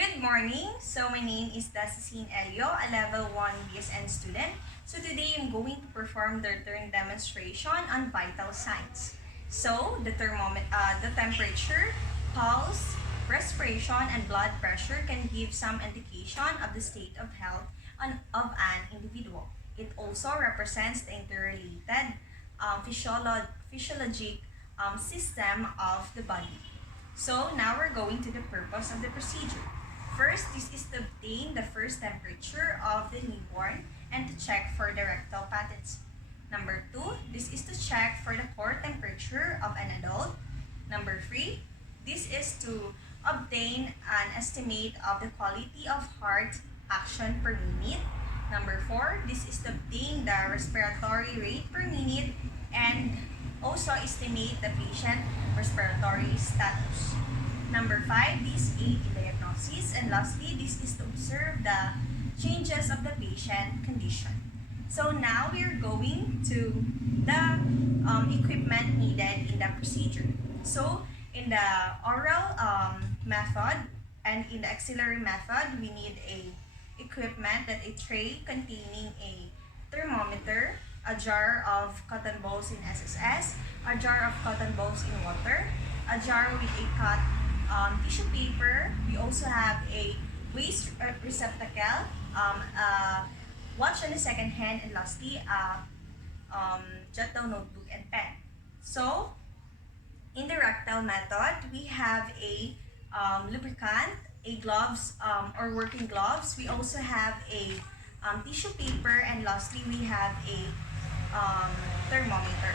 Good morning. So my name is Dasicine Elio, a level 1 BSN student. So today I'm going to perform the turn demonstration on vital signs. So the the temperature, pulse, respiration, and blood pressure can give some indication of the state of health of an individual. It also represents the interrelated physiologic system of the body. So now we're going to the purpose of the procedure. First, this is to obtain the first temperature of the newborn and to check for the rectal patency. Number 2, this is to check for the core temperature of an adult. Number 3, this is to obtain an estimate of the quality of heart action per minute. Number 4, this is to obtain the respiratory rate per minute and also estimate the patient respiratory status. Number 5, this aid in diagnosis. And lastly, this is to observe the changes of the patient condition. So now we are going to the equipment needed in the procedure. So in the oral method and in the axillary method, we need a equipment that a tray containing a thermometer, a jar of cotton balls in SSS, a jar of cotton balls in water, a jar with a cut tissue paper. We also have a waste receptacle, watch on the second hand, and lastly, jot down notebook and pen. So, in the rectal method, we have a lubricant, a gloves or working gloves. We also have a tissue paper, and lastly, we have a thermometer.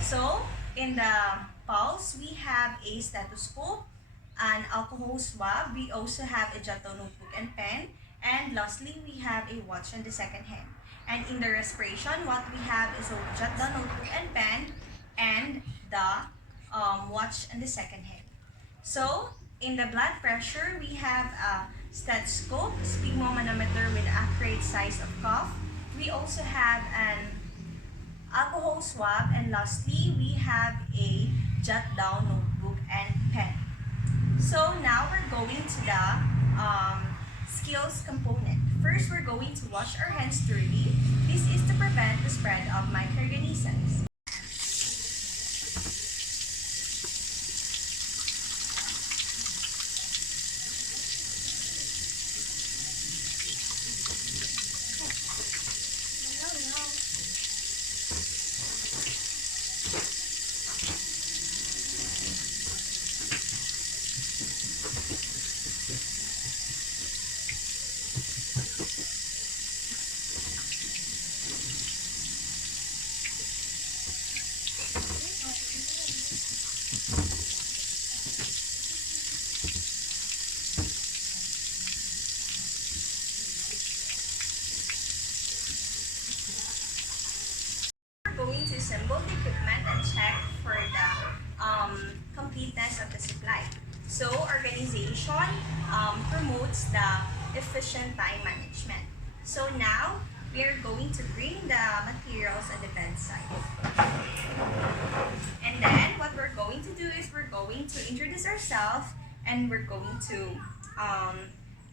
So, in the pulse, we have a stethoscope, an alcohol swab. We also have a jot down notebook and pen. And lastly, we have a watch on the second hand. And in the respiration, what we have is a jot down notebook and pen and the watch on the second hand. So, in the blood pressure, we have a stethoscope, sphygmomanometer with accurate size of cuff. We also have an alcohol swab, and lastly, we have a jot down notebook and pen. So now we're going to the skills component. First, we're going to wash our hands thoroughly. This is to prevent the spread of microorganisms. Going to assemble the equipment and check for the completeness of the supply. So organization promotes the efficient time management. So now we are going to bring the materials at the bedside. And then what we're going to do is we're going to introduce ourselves and we're going to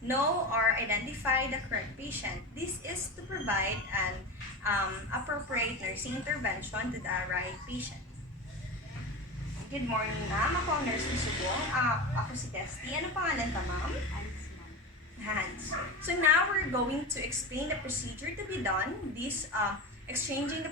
know or identify the correct patient. This is to provide an appropriate nursing intervention to the right patient. Good morning, ma'am. Ako ang nurse ni Subong. Ako si Testy. Ano pangalan pa, ma'am? Hans. So now we're going to explain the procedure to be done. This exchanging the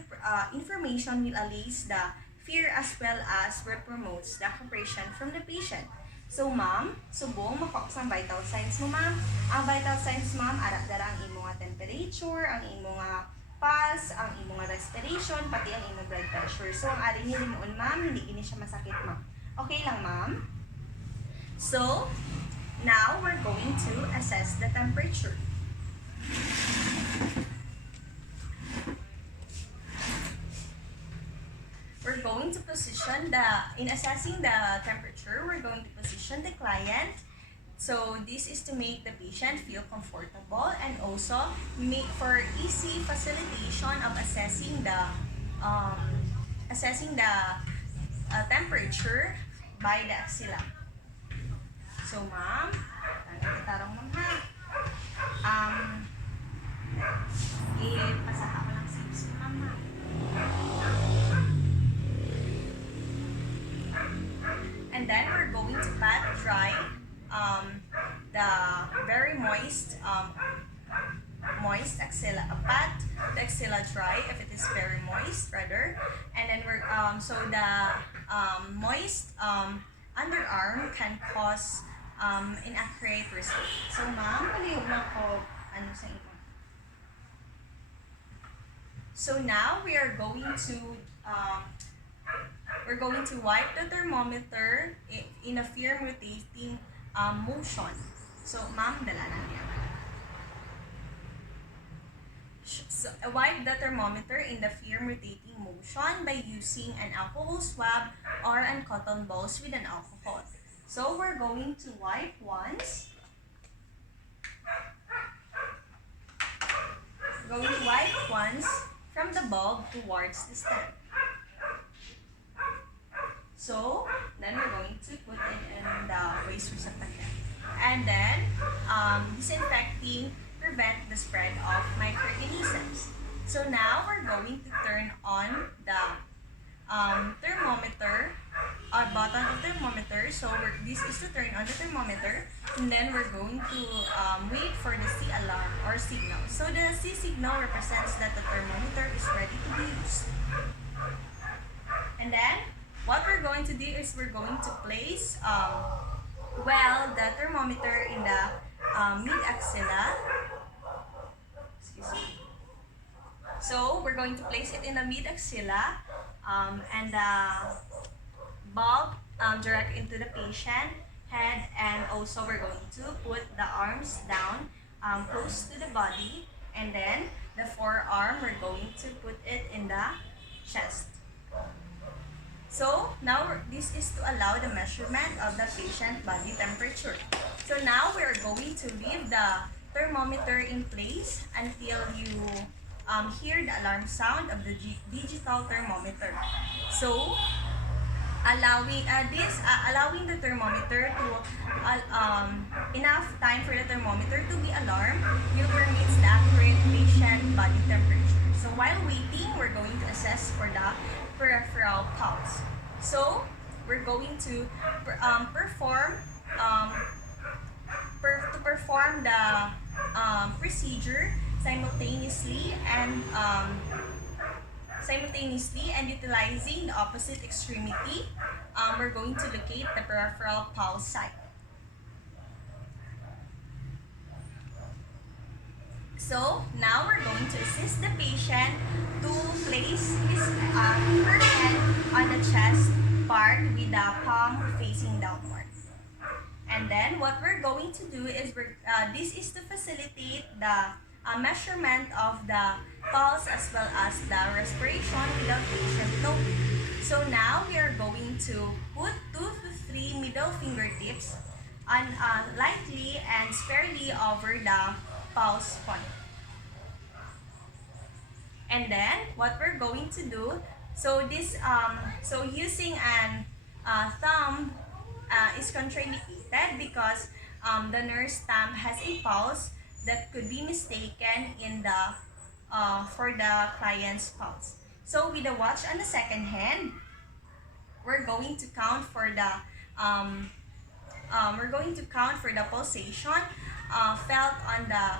information will alleviate the fear as well as promotes the cooperation from the patient. So, ma'am, subong makoks ang vital signs mo, ma'am. Ang vital signs, ma'am, dara ang imong temperature, ang imong pulse, ang imong respiration, pati ang imong blood pressure. So, ang aring hilingon, ma'am, hindi gini siya masakit, ma'am. Okay lang, ma'am? So, now we're going to assess the temperature. We're going to position in assessing the temperature, we're going to position the client. So this is to make the patient feel comfortable and also make for easy facilitation of assessing the temperature by the axilla. So ma'am, tarong mo dry, the very moist axilla, pat the axilla dry if it is very moist rather, and then we're so the moist underarm can cause inaccurate result. So ma'am, palihog na ko ano sa imo. So now we are going to wipe the thermometer in a firm rotating motion. So ma'am, dala na niya. So, wipe the thermometer in the firm rotating motion by using an alcohol swab or an cotton balls with an alcohol. So we're going to wipe once. We're going to wipe once from the bulb towards the stem. So then we're going to put it in the waste receptacle. And then disinfecting prevent the spread of microorganisms. So now we're going to turn on the thermometer, button of thermometer. So this is to turn on the thermometer, and then we're going to wait for the C alarm or signal. So the C signal represents that the thermometer is ready to be used. And then what we're going to do is we're going to place the thermometer in the mid-axilla. So we're going to place it in the mid-axilla and the bulb direct into the patient head, and also we're going to put the arms down close to the body, and then the forearm we're going to put it in the chest. So now this is to allow the measurement of the patient body temperature. So now we are going to leave the thermometer in place until you hear the alarm sound of the digital thermometer. So allowing the thermometer to enough time for the thermometer to be alarmed will permit the accurate patient body temperature. So while waiting, we're going to assess for the peripheral pulse. So we're going to perform the procedure simultaneously and utilizing the opposite extremity. We're going to locate the peripheral pulse site. So now we're going to assist the patient to place her hand on the chest part with the palm facing downward. And then what we're going to do is this is to facilitate the measurement of the pulse as well as the respiration without patient knowing. So now we are going to put 2 to 3 middle fingertips lightly and sparely over the pulse point. And then what we're going to do, so using an thumb is contraindicated because the nurse thumb has a pulse that could be mistaken for the client's pulse. So with the watch on the second hand, we're going to count for the pulsation felt on the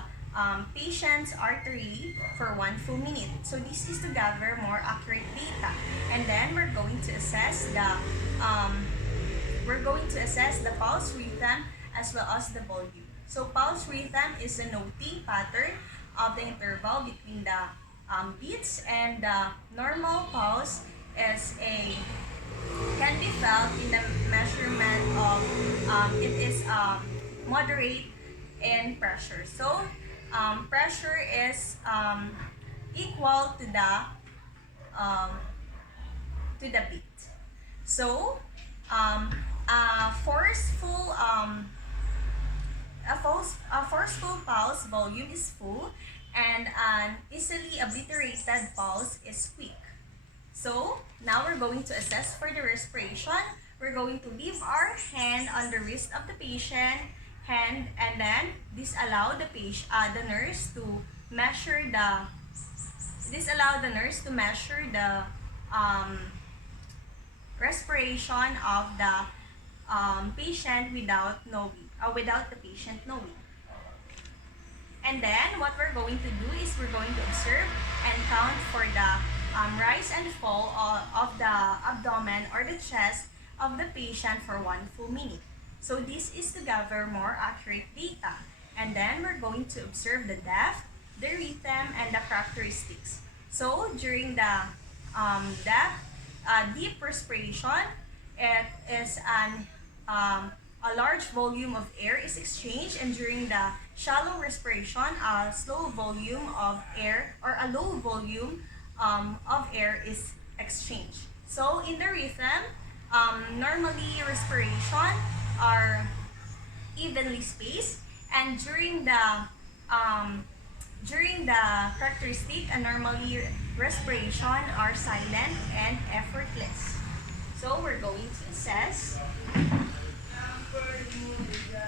patient's artery for 1 full minute. So this is to gather more accurate data, and then we're going to assess the pulse rhythm as well as the volume. So pulse rhythm is a noting pattern of the interval between the beats, and the normal pulse can be felt in the measurement of it is moderate in pressure. So pressure is equal to the beat. So a forceful pulse volume is full, and an easily obliterated pulse is quick. So now we're going to assess for the respiration. We're going to leave our hand on the wrist of the patient hand, and then allow the nurse to measure the respiration of the patient without the patient knowing. And then what we're going to do is we're going to observe and count for the rise and fall of the abdomen or the chest of the patient for 1 full minute. So this is to gather more accurate data. And then we're going to observe the depth, the rhythm, and the characteristics. So during the depth, deep respiration, it is a large volume of air is exchanged, and during the shallow respiration, a slow volume of air or a low volume of air is exchanged. So in the rhythm, normally respiration are evenly spaced, and during the characteristic, normally respiration are silent and effortless. So we're going to assess.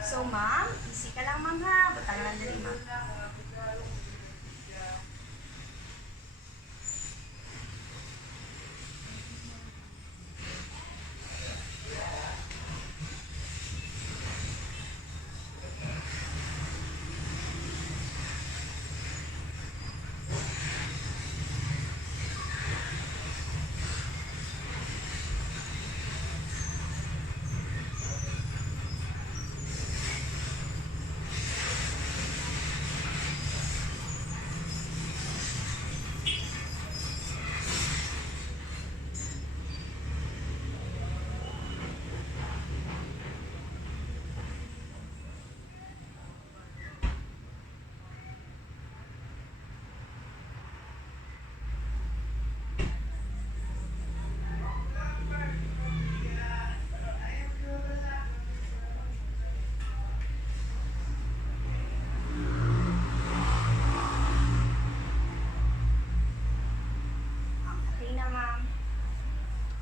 So ma'am, easy ka lang ma'am ha. Butang lang dali ma'am.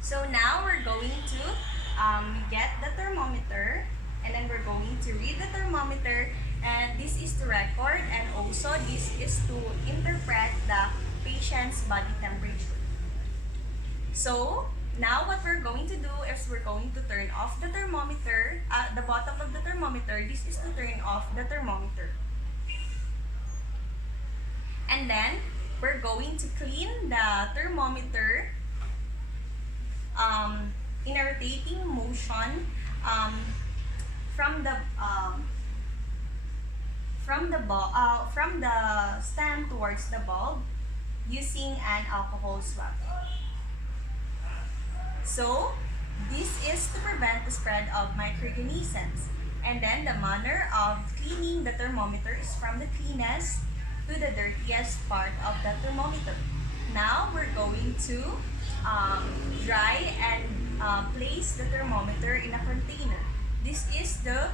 So now we're going to get the thermometer, and then we're going to read the thermometer, and this is to record, and also this is to interpret the patient's body temperature. So now what we're going to do is we're going to turn off the thermometer, the bottom of the thermometer. This is to turn off the thermometer. And then we're going to clean the thermometer in a rotating motion from the stem towards the bulb using an alcohol swab. So this is to prevent the spread of microorganisms. And then the manner of cleaning the thermometer is from the cleanest to the dirtiest part of the thermometer. Now we're going to dry and place the thermometer in a container. This is the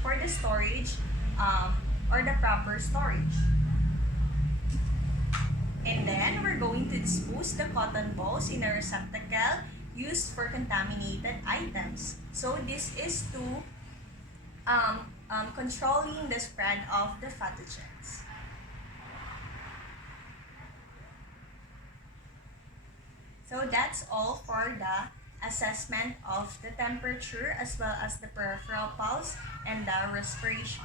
for the storage or the proper storage. And then we're going to dispose the cotton balls in a receptacle used for contaminated items. So this is to controlling the spread of the pathogens. So that's all for the assessment of the temperature as well as the peripheral pulse and the respiration.